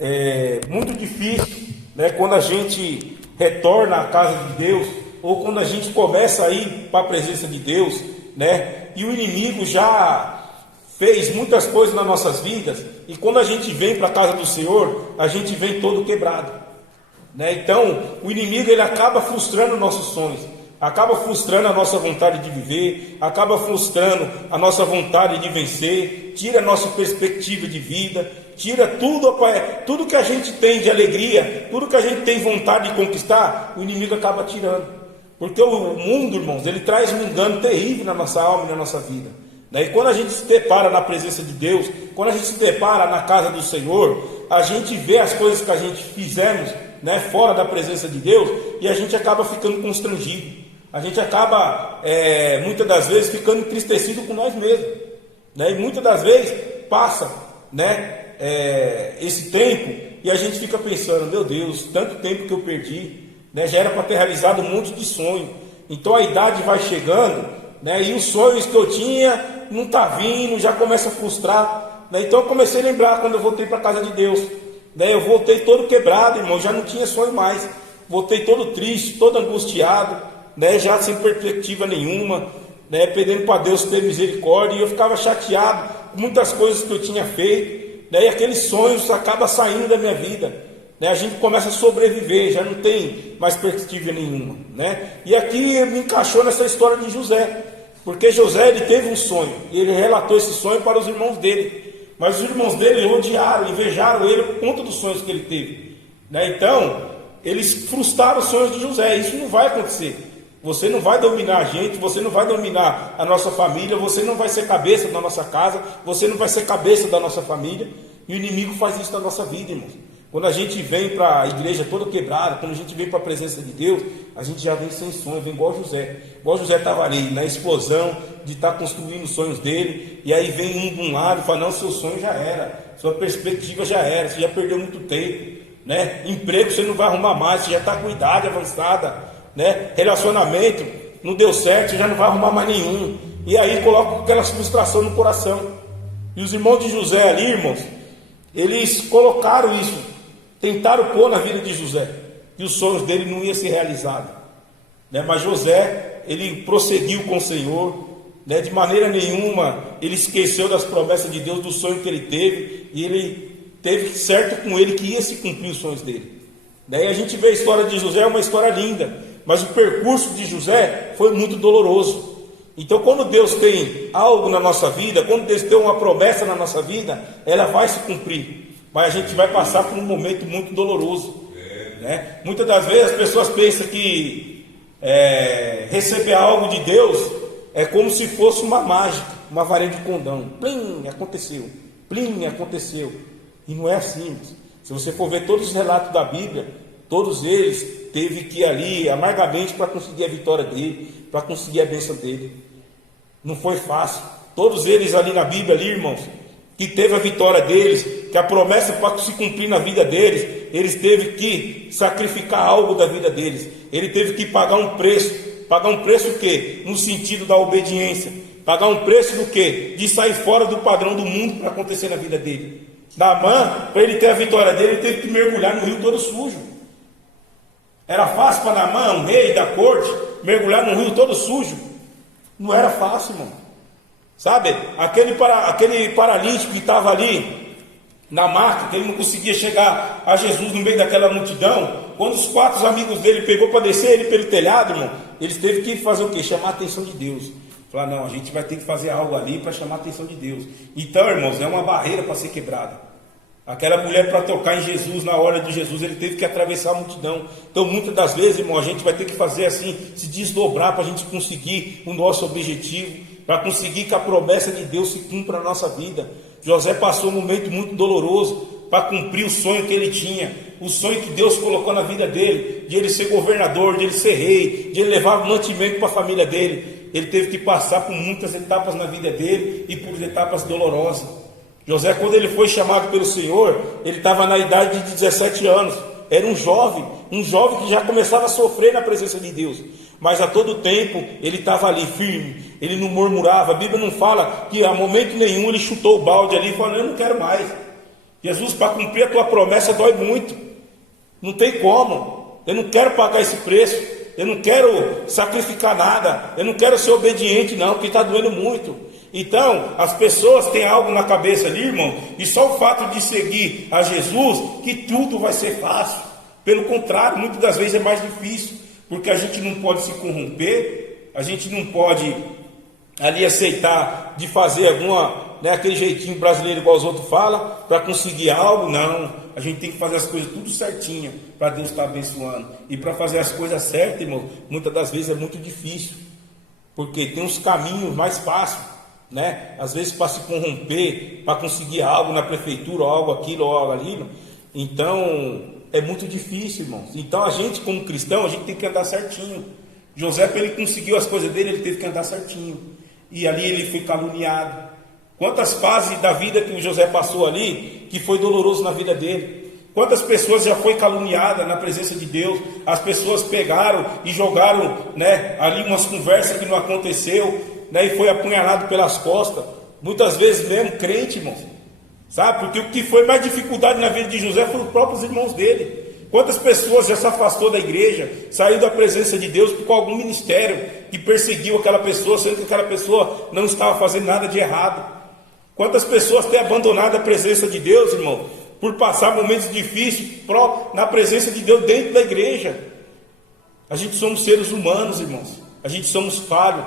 É muito difícil, né, quando a gente retorna à casa de Deus, ou quando a gente começa a ir para a presença de Deus, né, e o inimigo já fez muitas coisas nas nossas vidas, e quando a gente vem para a casa do Senhor, a gente vem todo quebrado, né? Então o inimigo ele acaba frustrando nossos sonhos, acaba frustrando a nossa vontade de viver, acaba frustrando a nossa vontade de vencer, tira a nossa perspectiva de vida, tira tudo que a gente tem de alegria, tudo que a gente tem vontade de conquistar, o inimigo acaba tirando. Porque o mundo, irmãos, ele traz um engano terrível na nossa alma e na nossa vida. E quando a gente se depara na presença de Deus, quando a gente se depara na casa do Senhor, a gente vê as coisas que a gente fizemos, né, fora da presença de Deus, e a gente acaba ficando constrangido. A gente acaba, muitas das vezes, ficando entristecido com nós mesmos, né? E muitas das vezes passa, né, esse tempo e a gente fica pensando, meu Deus, tanto tempo que eu perdi, né? Já era para ter realizado um monte de sonho. Então a idade vai chegando, né, e os sonhos que eu tinha não está vindo, já começa a frustrar, né? Então eu comecei a lembrar quando eu voltei para a casa de Deus, né? Eu voltei todo quebrado, irmão, já não tinha sonho mais, voltei todo triste, todo angustiado, né, já sem perspectiva nenhuma, né, pedindo para Deus ter misericórdia, e eu ficava chateado com muitas coisas que eu tinha feito, né, e aqueles sonhos acabam saindo da minha vida, né, a gente começa a sobreviver, já não tem mais perspectiva nenhuma, né, e aqui me encaixou nessa história de José, porque José ele teve um sonho, e ele relatou esse sonho para os irmãos dele, mas os irmãos dele odiaram, invejaram ele por conta dos sonhos que ele teve, né, então eles frustraram os sonhos de José. Isso não vai acontecer. Você não vai dominar a gente, você não vai dominar a nossa família, você não vai ser cabeça da nossa casa, você não vai ser cabeça da nossa família. E o inimigo faz isso na nossa vida, irmãos. Quando a gente vem para a igreja toda quebrada, quando a gente vem para a presença de Deus, a gente já vem sem sonho, vem igual José. Igual José estava ali, na explosão de estar construindo os sonhos dele, e aí vem um de um lado e fala, não, seu sonho já era, sua perspectiva já era, você já perdeu muito tempo, né? Emprego você não vai arrumar mais, você já está com idade avançada, né? Relacionamento não deu certo, já não vai arrumar mais nenhum, e aí coloca aquela frustração no coração. E os irmãos de José ali, irmãos, eles colocaram isso, tentaram pôr na vida de José, que os sonhos dele não iam ser realizados, né? Mas José, ele prosseguiu com o Senhor, né? De maneira nenhuma ele esqueceu das promessas de Deus, do sonho que ele teve, e ele teve certo com ele que ia se cumprir os sonhos dele. Daí a gente vê a história de José, é uma história linda, mas o percurso de José foi muito doloroso. Então quando Deus tem algo na nossa vida, quando Deus tem uma promessa na nossa vida, ela vai se cumprir, mas a gente vai passar por um momento muito doloroso, né? Muitas das vezes as pessoas pensam que receber algo de Deus é como se fosse uma mágica, uma varinha de condão, plim, aconteceu, e não é assim. Se você for ver todos os relatos da Bíblia, todos eles teve que ir ali amargamente para conseguir a vitória dele, para conseguir a bênção dele. Não foi fácil. Todos eles ali na Bíblia, ali, irmãos, que teve a vitória deles, que a promessa para se cumprir na vida deles, eles teve que sacrificar algo da vida deles. Ele teve que pagar um preço. Pagar um preço o quê? No sentido da obediência. Pagar um preço do quê? De sair fora do padrão do mundo para acontecer na vida dele. Naamã, para ele ter a vitória dele, ele teve que mergulhar no rio todo sujo. Era fácil para Naamã, um rei da corte, mergulhar no rio todo sujo? Não era fácil, irmão. Sabe, aquele paralítico que estava ali na marca, que ele não conseguia chegar a Jesus no meio daquela multidão, quando os 4 amigos dele pegou para descer ele pelo telhado, irmão, eles teve que fazer o quê? Chamar a atenção de Deus. Falar, não, a gente vai ter que fazer algo ali para chamar a atenção de Deus. Então, irmãos, é uma barreira para ser quebrada. Aquela mulher, para tocar em Jesus, na hora de Jesus, ele teve que atravessar a multidão. Então muitas das vezes, irmão, a gente vai ter que fazer assim, se desdobrar para a gente conseguir o nosso objetivo, para conseguir que a promessa de Deus se cumpra na nossa vida. José passou um momento muito doloroso para cumprir o sonho que ele tinha, o sonho que Deus colocou na vida dele, de ele ser governador, de ele ser rei, de ele levar mantimento para a família dele. Ele teve que passar por muitas etapas na vida dele e por etapas dolorosas. José, quando ele foi chamado pelo Senhor, ele estava na idade de 17 anos, era um jovem que já começava a sofrer na presença de Deus, mas a todo tempo ele estava ali firme, ele não murmurava. A Bíblia não fala que a momento nenhum ele chutou o balde ali e falou, eu não quero mais, Jesus, para cumprir a tua promessa, dói muito. Não tem como. Eu não quero pagar esse preço. Eu não quero sacrificar nada. Eu não quero ser obediente, não, porque está doendo muito. Então, as pessoas têm algo na cabeça ali, irmão, e só o fato de seguir a Jesus, que tudo vai ser fácil. Pelo contrário, muitas das vezes é mais difícil, porque a gente não pode se corromper, a gente não pode ali aceitar de fazer alguma, né, aquele jeitinho brasileiro igual os outros falam, para conseguir algo. Não, a gente tem que fazer as coisas tudo certinho, para Deus estar abençoando. E para fazer as coisas certas, irmão, muitas das vezes é muito difícil, porque tem uns caminhos mais fáceis, né? Às vezes para se corromper, para conseguir algo na prefeitura, ou algo aquilo, ou algo ali. Então é muito difícil, irmãos. Então a gente, como cristão, a gente tem que andar certinho. José, para ele conseguiu as coisas dele, ele teve que andar certinho. E ali ele foi caluniado. Quantas fases da vida que o José passou ali, que foi doloroso na vida dele. Quantas pessoas já foi caluniada na presença de Deus. As pessoas pegaram e jogaram, né, ali umas conversas que não aconteceu, né, e foi apunhalado pelas costas. Muitas vezes mesmo crente, irmãos. Sabe? Porque o que foi mais dificuldade na vida de José foram os próprios irmãos dele. Quantas pessoas já se afastou da igreja, saiu da presença de Deus por algum ministério que perseguiu aquela pessoa, sendo que aquela pessoa não estava fazendo nada de errado. Quantas pessoas têm abandonado a presença de Deus, irmão, por passar momentos difíceis na presença de Deus dentro da igreja. A gente somos seres humanos, irmãos. A gente somos falhos.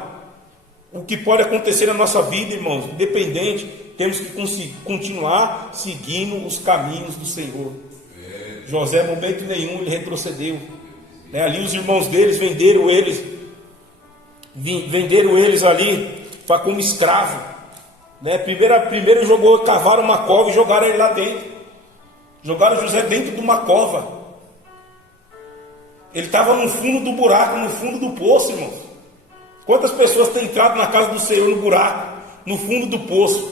O que pode acontecer na nossa vida, irmãos, independente, temos que continuar seguindo os caminhos do Senhor. José, em momento nenhum, ele retrocedeu. Né? Ali os irmãos deles venderam eles ali para como escravo. Né? Primeiro cavaram uma cova e jogaram ele lá dentro. Jogaram José dentro de uma cova. Ele estava no fundo do buraco, no fundo do poço, irmãos. Quantas pessoas têm entrado na casa do Senhor no buraco, no fundo do poço,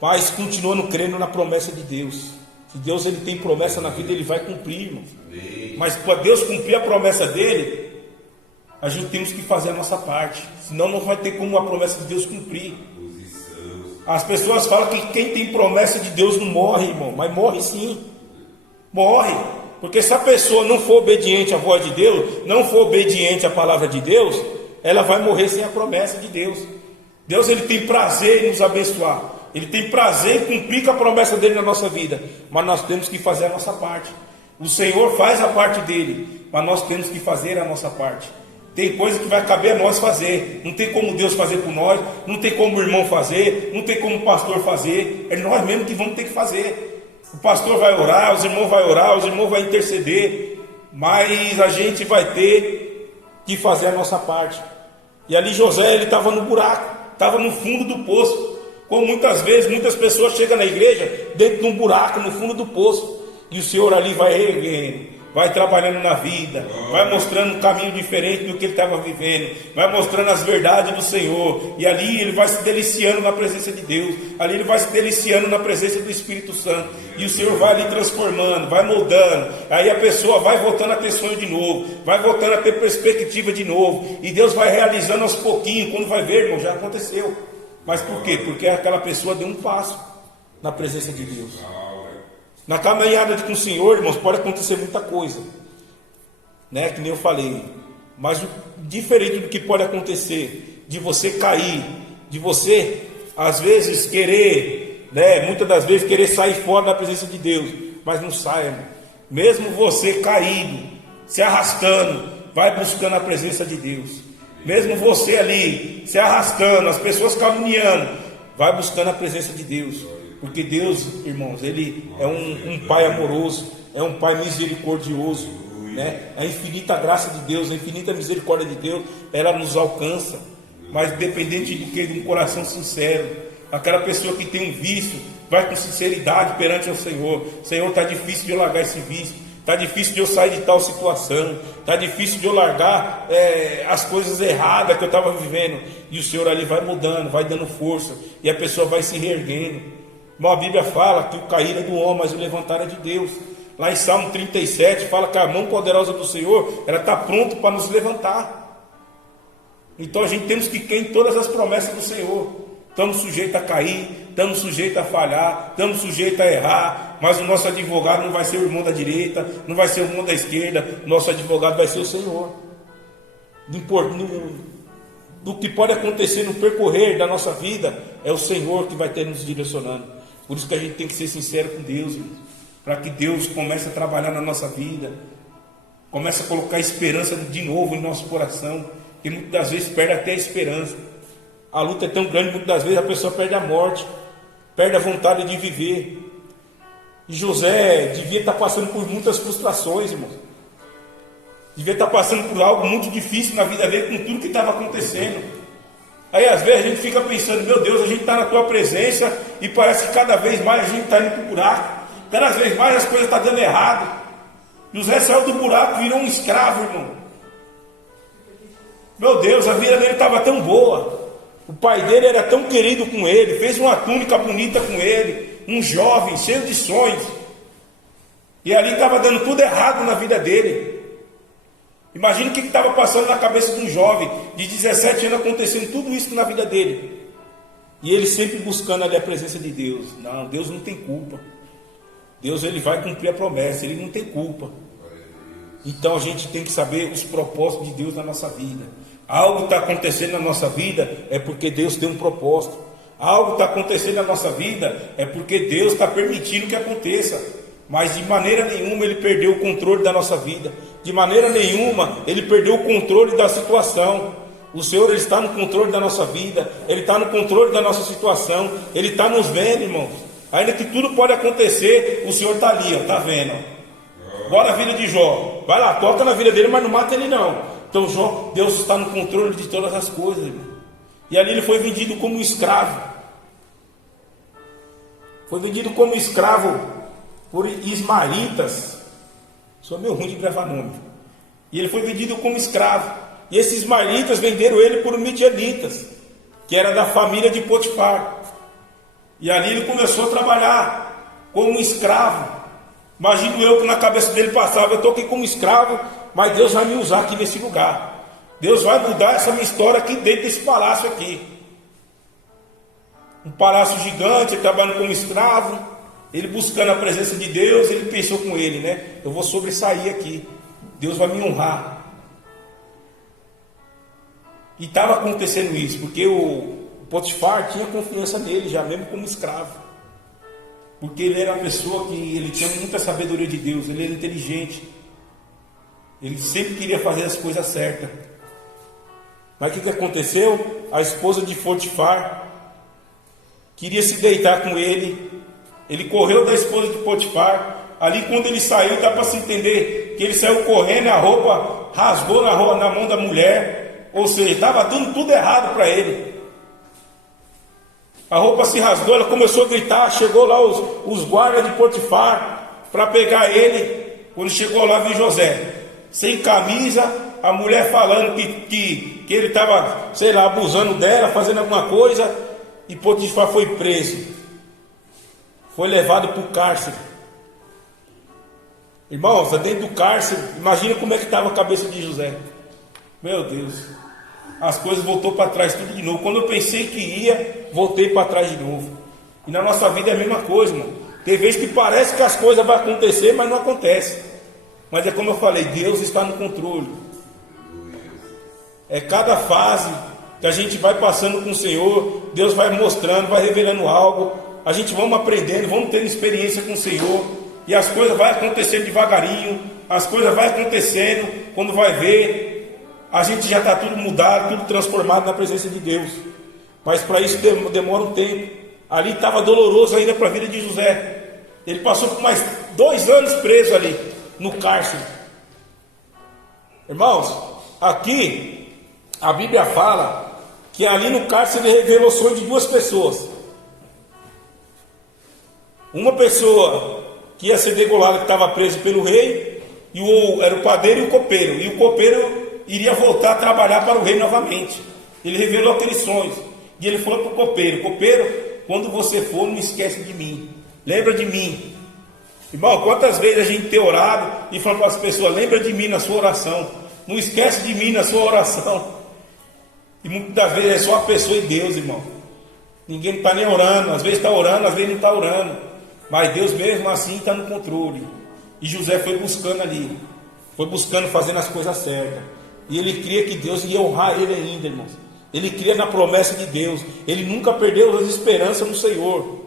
mas continuando crendo na promessa de Deus. Se Deus ele tem promessa na vida, ele vai cumprir, irmãos. Mas para Deus cumprir a promessa dele, a gente temos que fazer a nossa parte. Senão não vai ter como a promessa de Deus cumprir. As pessoas falam que quem tem promessa de Deus não morre, irmão. Mas morre sim. Morre. Porque se a pessoa não for obediente à voz de Deus, não for obediente à palavra de Deus, ela vai morrer sem a promessa de Deus. Deus ele tem prazer em nos abençoar. Ele tem prazer em cumprir com a promessa dele na nossa vida. Mas nós temos que fazer a nossa parte. O Senhor faz a parte dele, mas nós temos que fazer a nossa parte. Tem coisa que vai caber a nós fazer. Não tem como Deus fazer por nós, não tem como o irmão fazer, não tem como o pastor fazer. É nós mesmos que vamos ter que fazer. O pastor vai orar, os irmãos vão orar, os irmãos vão interceder, mas a gente vai ter que fazer a nossa parte. E ali José, ele estava no buraco, estava no fundo do poço. Como muitas vezes, muitas pessoas chegam na igreja dentro de um buraco, no fundo do poço, e o Senhor ali vai erguendo, vai trabalhando na vida, vai mostrando um caminho diferente do que ele estava vivendo, vai mostrando as verdades do Senhor, e ali ele vai se deliciando na presença de Deus, ali ele vai se deliciando na presença do Espírito Santo, e o Senhor vai ali transformando, vai moldando, aí a pessoa vai voltando a ter sonho de novo, vai voltando a ter perspectiva de novo, e Deus vai realizando aos pouquinhos. Quando vai ver, irmão, já aconteceu. Mas por quê? Porque aquela pessoa deu um passo na presença de Deus. Na caminhada com o Senhor, irmãos, pode acontecer muita coisa, né? Que nem eu falei. Mas diferente do que pode acontecer, de você cair, de você, às vezes, querer, né? Muitas das vezes, querer sair fora da presença de Deus, mas não saia, irmão. Mesmo você caído, se arrastando, vai buscando a presença de Deus. Mesmo você ali, se arrastando, as pessoas caluniando, vai buscando a presença de Deus. Porque Deus, irmãos, ele é um Pai amoroso, é um Pai misericordioso, né? A infinita graça de Deus, a infinita misericórdia de Deus, ela nos alcança. Mas dependente do que? De um coração sincero. Aquela pessoa que tem um vício, vai com sinceridade perante o Senhor. Senhor, está difícil de eu largar esse vício. Está difícil de eu sair de tal situação. Está difícil de eu largar as coisas erradas que eu estava vivendo. E o Senhor ali vai mudando, vai dando força. E a pessoa vai se reerguendo. A Bíblia fala que o cair é do homem, mas o levantar é de Deus. Lá em Salmo 37 fala que a mão poderosa do Senhor, ela está pronta para nos levantar. Então a gente temos que crer em todas as promessas do Senhor. Estamos sujeitos a cair, estamos sujeitos a falhar, estamos sujeitos a errar, mas o nosso advogado não vai ser o irmão da direita, não vai ser o irmão da esquerda, nosso advogado vai ser o Senhor. Do que pode acontecer no percorrer da nossa vida, é o Senhor que vai ter nos direcionando. Por isso que a gente tem que ser sincero com Deus, para que Deus comece a trabalhar na nossa vida, comece a colocar esperança de novo em nosso coração, que muitas das vezes perde até a esperança. A luta é tão grande, muitas das vezes a pessoa perde a morte, perde a vontade de viver. E José devia estar passando por muitas frustrações, irmãos. Devia estar passando por algo muito difícil na vida dele, com tudo que estava acontecendo. Aí às vezes a gente fica pensando, meu Deus, a gente está na tua presença e parece que cada vez mais a gente está indo para o buraco, cada vez mais as coisas estão dando errado. José saiu do buraco e virou um escravo, irmão. Meu Deus, a vida dele estava tão boa, o pai dele era tão querido com ele, fez uma túnica bonita com ele, um jovem cheio de sonhos, e ali estava dando tudo errado na vida dele. Imagina o que estava passando na cabeça de um jovem de 17 anos, acontecendo tudo isso na vida dele, e ele sempre buscando ali a presença de Deus. Não, Deus não tem culpa, Deus ele vai cumprir a promessa, ele não tem culpa. Então a gente tem que saber os propósitos de Deus na nossa vida. Algo está acontecendo na nossa vida, é porque Deus tem um propósito. Algo está acontecendo na nossa vida, é porque Deus está permitindo que aconteça. Mas de maneira nenhuma ele perdeu o controle da nossa vida. De maneira nenhuma ele perdeu o controle da situação. O Senhor ele está no controle da nossa vida, Ele está no controle da nossa situação, Ele está nos vendo, irmãos. Ainda que tudo pode acontecer, o Senhor está ali, está vendo. Bora a vida de Jó, vai lá, toca na vida dele, mas não mata ele não. Então Jó, Deus está no controle de todas as coisas, irmão. E ali ele foi vendido como escravo. Foi vendido como escravo por ismaelitas. Sou meio ruim de gravar nome. E ele foi vendido como escravo. E esses ismaelitas venderam ele por midianitas, que era da família de Potifar. E ali ele começou a trabalhar como um escravo. Imagino eu que na cabeça dele passava, eu estou aqui como escravo, mas Deus vai me usar aqui nesse lugar. Deus vai mudar essa minha história aqui dentro desse palácio aqui. Um palácio gigante, ele trabalhando como escravo, ele buscando a presença de Deus, ele pensou com ele, né? Eu vou sobressair aqui, Deus vai me honrar. E estava acontecendo isso, porque o Potifar tinha confiança nele já, mesmo como escravo. Porque ele era uma pessoa que ele tinha muita sabedoria de Deus, ele era inteligente. Ele sempre queria fazer as coisas certas. Mas o que aconteceu? A esposa de Potifar queria se deitar com ele. Ele correu da esposa de Potifar. Ali quando ele saiu, dá para se entender que ele saiu correndo, a roupa rasgou na mão da mulher. Ou seja, estava dando tudo errado para ele. A roupa se rasgou, ela começou a gritar. Chegou lá os guardas de Potifar para pegar ele. Quando chegou lá, viu José sem camisa, a mulher falando que ele estava, sei lá, abusando dela, fazendo alguma coisa. E Potifar foi preso, foi levado para o cárcere. Irmãos, dentro do cárcere, imagina como é que estava a cabeça de José. Meu Deus, as coisas voltou para trás tudo de novo. Quando eu pensei que ia, voltei para trás de novo. E na nossa vida é a mesma coisa, irmão. Tem vezes que parece que as coisas vão acontecer, mas não acontece. Mas é como eu falei, Deus está no controle. É cada fase que a gente vai passando com o Senhor, Deus vai mostrando, vai revelando algo. A gente vamos aprendendo, vamos tendo experiência com o Senhor. E as coisas vão acontecendo devagarinho. As coisas vão acontecendo, quando vai ver, a gente já está tudo mudado, tudo transformado na presença de Deus. Mas para isso demora um tempo. Ali estava doloroso ainda para a vida de José. Ele passou por mais 2 anos preso ali, no cárcere. Irmãos, aqui a Bíblia fala que ali no cárcere ele revelou o sonho de 2 pessoas. Uma pessoa que ia ser degolada, que estava preso pelo rei, era o padeiro e o copeiro. E o copeiro iria voltar a trabalhar para o rei novamente. Ele revelou aqueles sonhos. E ele falou para o copeiro: copeiro, quando você for, não esquece de mim. Lembra de mim. Irmão, quantas vezes a gente tem orado e falando para as pessoas: lembra de mim na sua oração. Não esquece de mim na sua oração. E muitas das vezes é só a pessoa e Deus, irmão. Ninguém está nem orando, às vezes está orando, às vezes não está orando. Mas Deus mesmo assim está no controle. E José foi buscando ali, foi buscando, fazendo as coisas certas. E ele cria que Deus ia honrar ele ainda, irmãos. Ele cria na promessa de Deus. Ele nunca perdeu as esperanças no Senhor.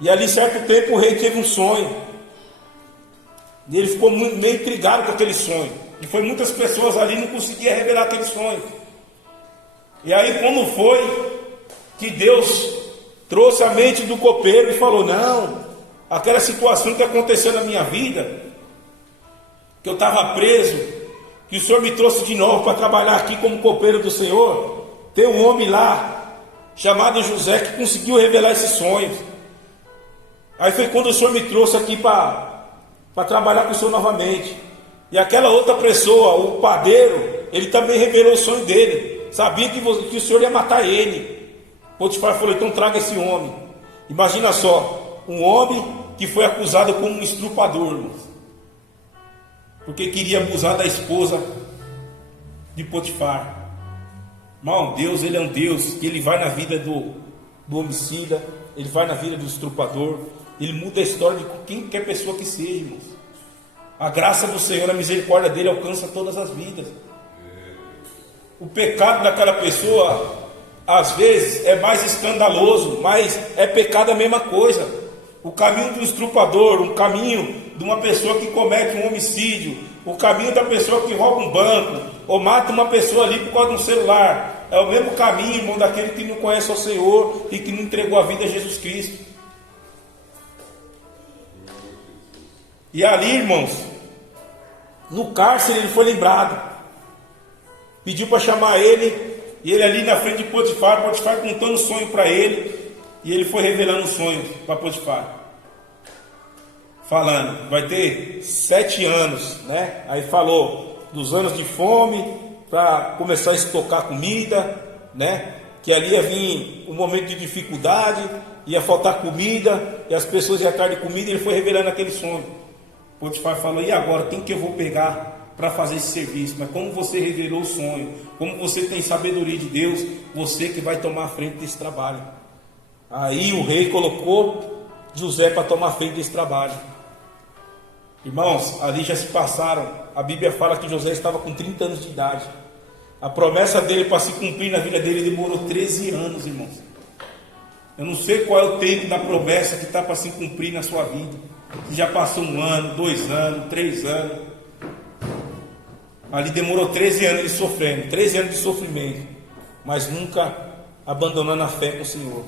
E ali, certo tempo, o rei teve um sonho. E ele ficou meio intrigado com aquele sonho. E foi muitas pessoas ali não conseguiam revelar aquele sonho. E aí, como foi que Deus trouxe a mente do copeiro e falou: não, aquela situação que aconteceu na minha vida, que eu estava preso, que o Senhor me trouxe de novo para trabalhar aqui como copeiro do Senhor, tem um homem lá, chamado José, que conseguiu revelar esses sonhos. Aí foi quando o Senhor me trouxe aqui para trabalhar com o Senhor novamente. E aquela outra pessoa, o padeiro, ele também revelou o sonho dele. Sabia que o Senhor ia matar ele. Potifar falou: então traga esse homem. Imagina só, um homem que foi acusado como um estrupador, irmãos, porque queria abusar da esposa de Potifar. Irmão, Deus, Ele é um Deus que Ele vai na vida do homicida, Ele vai na vida do estrupador, Ele muda a história de quem quer pessoa que seja, irmãos. A graça do Senhor, a misericórdia dEle alcança todas as vidas. O pecado daquela pessoa, às vezes, é mais escandaloso, mas é pecado a mesma coisa. O caminho do estrupador, o caminho de uma pessoa que comete um homicídio, o caminho da pessoa que rouba um banco, ou mata uma pessoa ali por causa de um celular, é o mesmo caminho, irmão, daquele que não conhece o Senhor e que não entregou a vida a Jesus Cristo. E ali, irmãos, no cárcere ele foi lembrado. Pediu para chamar ele, e ele ali na frente de Potifar, Potifar contando o sonho para ele, e ele foi revelando o sonho para Potifar, falando: vai ter 7 anos, né? Aí falou dos anos de fome, para começar a estocar comida, né? Que ali ia vir um momento de dificuldade, ia faltar comida, e as pessoas iam atrás de comida, e ele foi revelando aquele sonho. Potifar falou: e agora, quem que eu vou pegar para fazer esse serviço? Mas como você revelou o sonho, como você tem sabedoria de Deus, você que vai tomar a frente desse trabalho. Aí o rei colocou José para tomar a frente desse trabalho. Irmãos, ali já se passaram, a Bíblia fala que José estava com 30 anos de idade. A promessa dele para se cumprir na vida dele demorou 13 anos, irmãos. Eu não sei qual é o tempo da promessa que está para se cumprir na sua vida. Se já passou 1 ano, 2 anos, 3 anos. Ali demorou 13 anos de sofrendo, 13 anos de sofrimento, mas nunca abandonando a fé com o Senhor.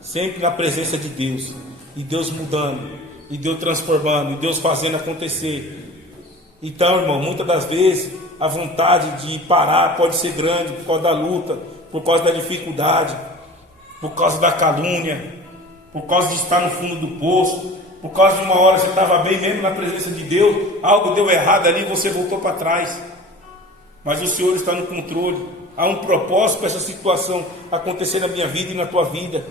Sempre na presença de Deus, e Deus mudando, e Deus transformando, e Deus fazendo acontecer. Então, irmão, muitas das vezes a vontade de parar pode ser grande por causa da luta, por causa da dificuldade, por causa da calúnia, por causa de estar no fundo do poço, por causa de uma hora você estava bem mesmo na presença de Deus, algo deu errado ali e você voltou para trás. Mas o Senhor está no controle. Há um propósito para essa situação acontecer na minha vida e na tua vida.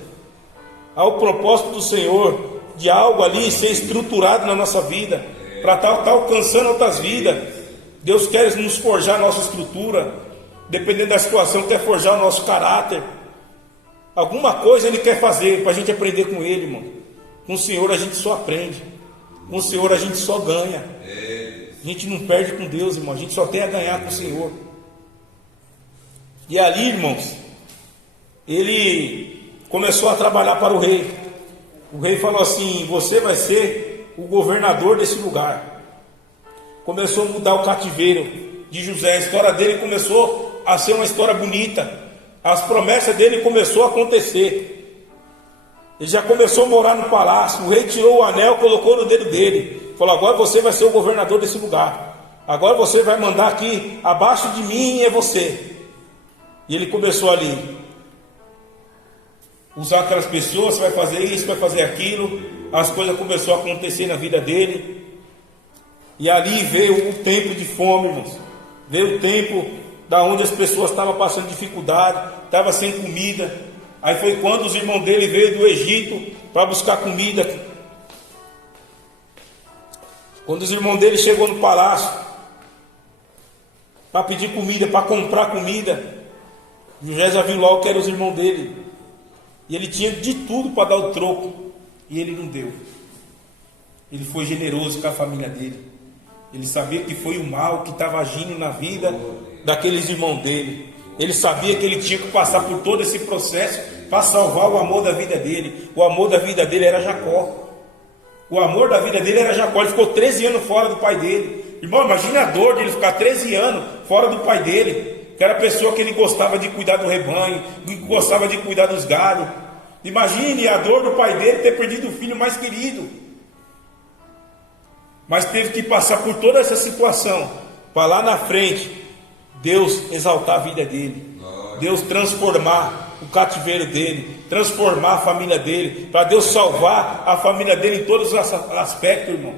Há o propósito do Senhor de algo ali ser estruturado na nossa vida, para estar alcançando outras vidas. Deus quer nos forjar a nossa estrutura, dependendo da situação, quer forjar o nosso caráter. Alguma coisa Ele quer fazer para a gente aprender com Ele, irmão. Com o Senhor a gente só aprende, com o Senhor a gente só ganha. A gente não perde com Deus, irmão, a gente só tem a ganhar com o Senhor. E ali, irmãos, ele começou a trabalhar para o rei. O rei falou assim: você vai ser o governador desse lugar. Começou a mudar o cativeiro de José. A história dele começou a ser uma história bonita. As promessas dele começou a acontecer. Ele já começou a morar no palácio. O rei tirou o anel, colocou no dedo dele. Falou: agora você vai ser o governador desse lugar. Agora você vai mandar aqui, abaixo de mim é você. E ele começou ali usar aquelas pessoas, vai fazer isso, vai fazer aquilo. As coisas começaram a acontecer na vida dele. E ali veio o tempo de fome, irmãos. Veio o tempo da onde as pessoas estavam passando dificuldade, estavam sem comida. Aí foi quando os irmãos dele veio do Egito para buscar comida. Quando os irmãos dele chegou no palácio para pedir comida, para comprar comida, José já viu logo que eram os irmãos dele. E ele tinha de tudo para dar o troco. E ele não deu. Ele foi generoso com a família dele. Ele sabia que foi o mal que estava agindo na vida daqueles irmãos dele. Ele sabia que ele tinha que passar por todo esse processo para salvar o amor da vida dele. O amor da vida dele era Jacó. O amor da vida dele era Jacó. Ele ficou 13 anos fora do pai dele. Irmão, imagina a dor de ele ficar 13 anos fora do pai dele, que era a pessoa que ele gostava de cuidar do rebanho, que gostava de cuidar dos gados. Imagine a dor do pai dele ter perdido o filho mais querido. Mas teve que passar por toda essa situação para lá na frente Deus exaltar a vida dele, Deus transformar o cativeiro dele, transformar a família dele, para Deus salvar a família dele em todos os aspectos, irmão.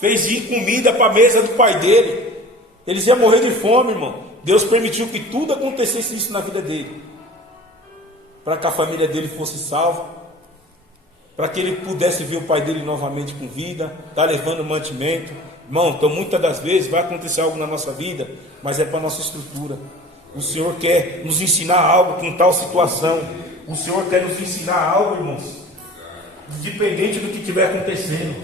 Fez ir comida para a mesa do pai dele. Eles iam morrer de fome, irmão. Deus permitiu que tudo acontecesse isso na vida dele, para que a família dele fosse salva, para que ele pudesse ver o pai dele novamente com vida, tá levando mantimento. Irmão, então muitas das vezes vai acontecer algo na nossa vida, mas é para a nossa estrutura. O Senhor quer nos ensinar algo com tal situação. O Senhor quer nos ensinar algo, irmãos, independente do que estiver acontecendo,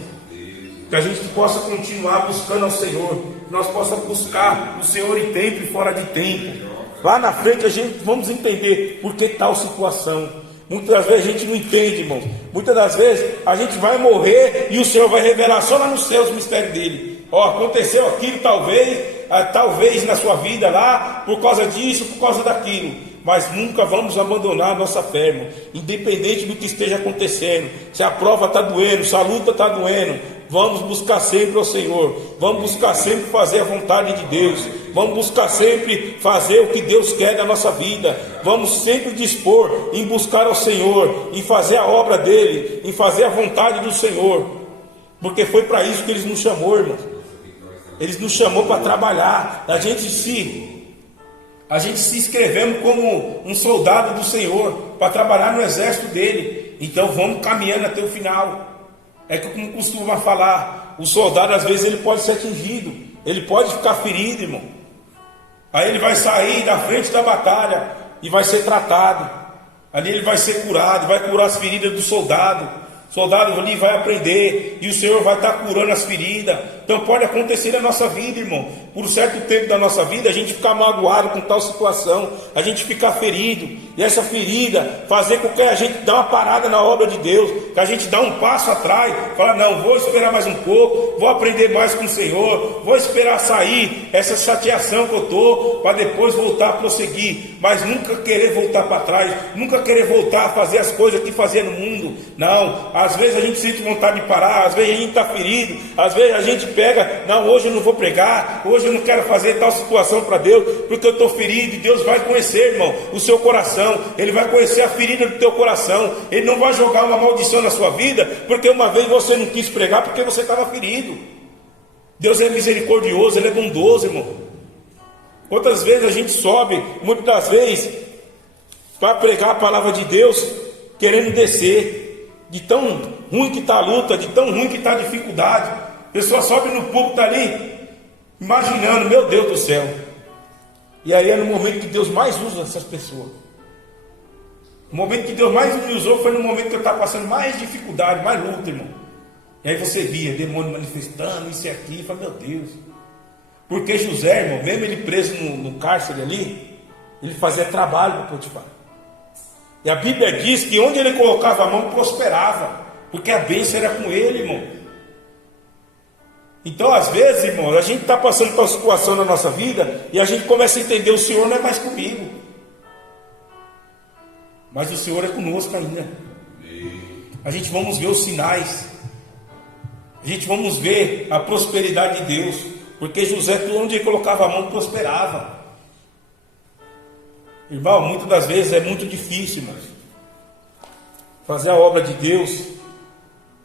que a gente possa continuar buscando ao Senhor, que nós possamos buscar o Senhor em tempo e fora de tempo. Lá na frente a gente vamos entender por que tal situação. Muitas das vezes a gente não entende, irmãos. Muitas das vezes a gente vai morrer e o Senhor vai revelar só lá nos céus o mistério dele. Ó, aconteceu aquilo talvez na sua vida lá, por causa disso, por causa daquilo. Mas nunca vamos abandonar a nossa fé, irmão. Independente do que esteja acontecendo. Se a prova está doendo, se a luta está doendo, vamos buscar sempre ao Senhor. Vamos buscar sempre fazer a vontade de Deus. Vamos buscar sempre fazer o que Deus quer da nossa vida. Vamos sempre dispor em buscar ao Senhor, em fazer a obra dele, em fazer a vontade do Senhor. Porque foi para isso que Ele nos chamou, irmão. Ele nos chamou para trabalhar. A gente se inscrevemos como um soldado do Senhor, para trabalhar no exército dele. Então vamos caminhando até o final. É que como costuma falar, o soldado às vezes ele pode ser atingido, ele pode ficar ferido, irmão. Aí ele vai sair da frente da batalha e vai ser tratado. Ali ele vai ser curado, vai curar as feridas do soldado. O soldado ali vai aprender e o Senhor vai estar curando as feridas. Então pode acontecer na nossa vida, irmão. Por um certo tempo da nossa vida a gente ficar magoado com tal situação, a gente ficar ferido, e essa ferida fazer com que a gente dê uma parada na obra de Deus, que a gente dá um passo atrás, fala, não, vou esperar mais um pouco, vou aprender mais com o Senhor, vou esperar sair essa chateação que eu estou, para depois voltar a prosseguir. Mas nunca querer voltar para trás, nunca querer voltar a fazer as coisas que fazia no mundo. Não, às vezes a gente sente vontade de parar, às vezes a gente está ferido, às vezes a gente pega, não, hoje eu não vou pregar, hoje eu não quero fazer tal situação para Deus, porque eu estou ferido. E Deus vai conhecer, irmão, o seu coração. Ele vai conhecer a ferida do teu coração. Ele não vai jogar uma maldição na sua vida, porque uma vez você não quis pregar, porque você estava ferido. Deus é misericordioso, Ele é bondoso, irmão. Quantas vezes a gente sobe, muitas das vezes, para pregar a palavra de Deus, querendo descer, de tão ruim que está a luta, de tão ruim que está a dificuldade. A pessoa sobe no púlpito ali, imaginando, meu Deus do céu. E aí é no momento que Deus mais usa essas pessoas. O momento que Deus mais me usou foi no momento que eu estava passando mais dificuldade, mais luta, irmão. E aí você via demônio manifestando, isso e aquilo, e fala, meu Deus. Porque José, irmão, mesmo ele preso no cárcere ali, ele fazia trabalho para Potifar. E a Bíblia diz que onde ele colocava a mão, prosperava, porque a bênção era com ele, irmão. Então, às vezes, irmão, a gente está passando por uma situação na nossa vida e a gente começa a entender, o Senhor não é mais comigo, mas o Senhor é conosco ainda. A gente vamos ver os sinais, a gente vamos ver a prosperidade de Deus, porque José, onde ele colocava a mão, prosperava. Irmão, muitas das vezes é muito difícil, irmão, fazer a obra de Deus,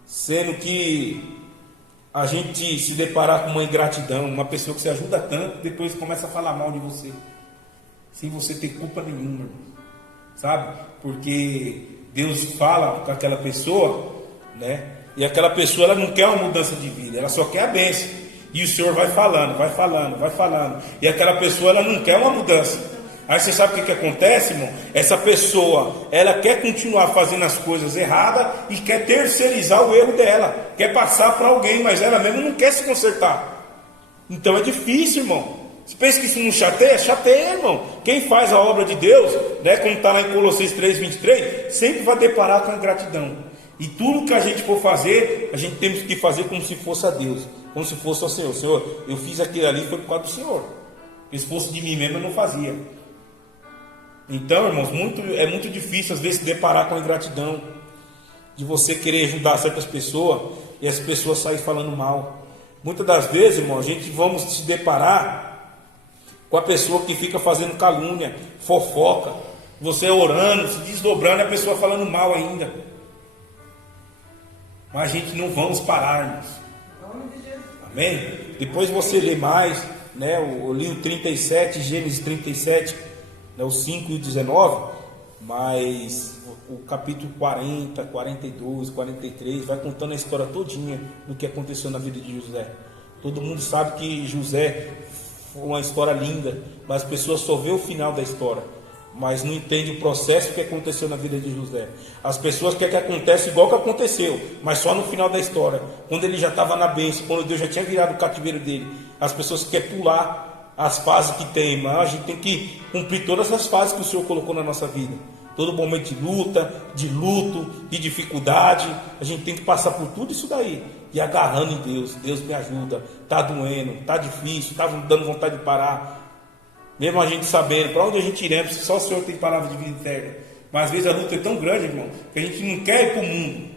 sendo que a gente se deparar com uma ingratidão, uma pessoa que se ajuda tanto, depois começa a falar mal de você, sem você ter culpa nenhuma, irmão. Sabe? Porque Deus fala com aquela pessoa, né? E aquela pessoa, ela não quer uma mudança de vida, ela só quer a bênção. E o Senhor vai falando, vai falando, vai falando. E aquela pessoa, ela não quer uma mudança. Aí você sabe o que acontece, irmão? Essa pessoa, ela quer continuar fazendo as coisas erradas e quer terceirizar o erro dela, quer passar para alguém, mas ela mesmo não quer se consertar. Então é difícil, irmão. Você pensa que isso não chateia? Chateia, irmão. Quem faz a obra de Deus, né, como está lá em Colossenses 3:23, sempre vai deparar com a ingratidão. E tudo que a gente for fazer, a gente tem que fazer como se fosse a Deus, como se fosse ao Senhor. Senhor, eu fiz aquilo ali foi por causa do Senhor. Porque se fosse de mim mesmo, eu não fazia. Então, irmãos, é muito difícil às vezes se deparar com a ingratidão, de você querer ajudar certas pessoas e as pessoas saírem falando mal. Muitas das vezes, irmão, a gente vamos se deparar com a pessoa que fica fazendo calúnia, fofoca, você orando, se desdobrando, e a pessoa falando mal ainda. Mas a gente não vamos parar, irmãos. Amém? Depois você lê mais, né? Eu li o 37, Gênesis 37, né? O 5 e o 19, mas o capítulo 40, 42, 43 vai contando a história todinha do que aconteceu na vida de José. Todo mundo sabe que José foi uma história linda, mas as pessoas só vê o final da história, mas não entende o processo que aconteceu na vida de José. As pessoas querem que aconteça igual que aconteceu, mas só no final da história, quando ele já estava na bênção, quando Deus já tinha virado o cativeiro dele. As pessoas querem pular as fases que tem, mas a gente tem que cumprir todas as fases que o Senhor colocou na nossa vida. Todo momento de luta, de luto, de dificuldade, a gente tem que passar por tudo isso daí, e agarrando em Deus. Deus me ajuda, está doendo, está difícil, está dando vontade de parar. Mesmo a gente sabendo para onde a gente iremos, só o Senhor tem palavra de vida eterna. Mas às vezes a luta é tão grande, irmão, que a gente não quer ir para o mundo.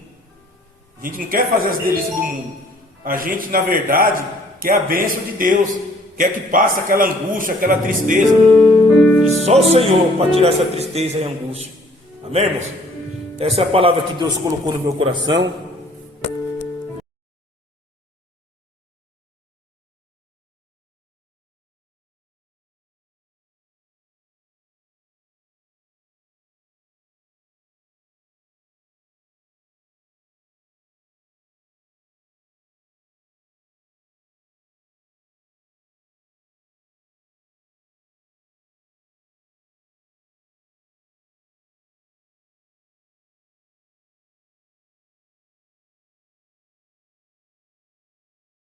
A gente não quer fazer as delícias do mundo. A gente, na verdade, quer a bênção de Deus, quer que passe aquela angústia, aquela tristeza. E só o Senhor para tirar essa tristeza e angústia. Amém, irmãos? Essa é a palavra que Deus colocou no meu coração.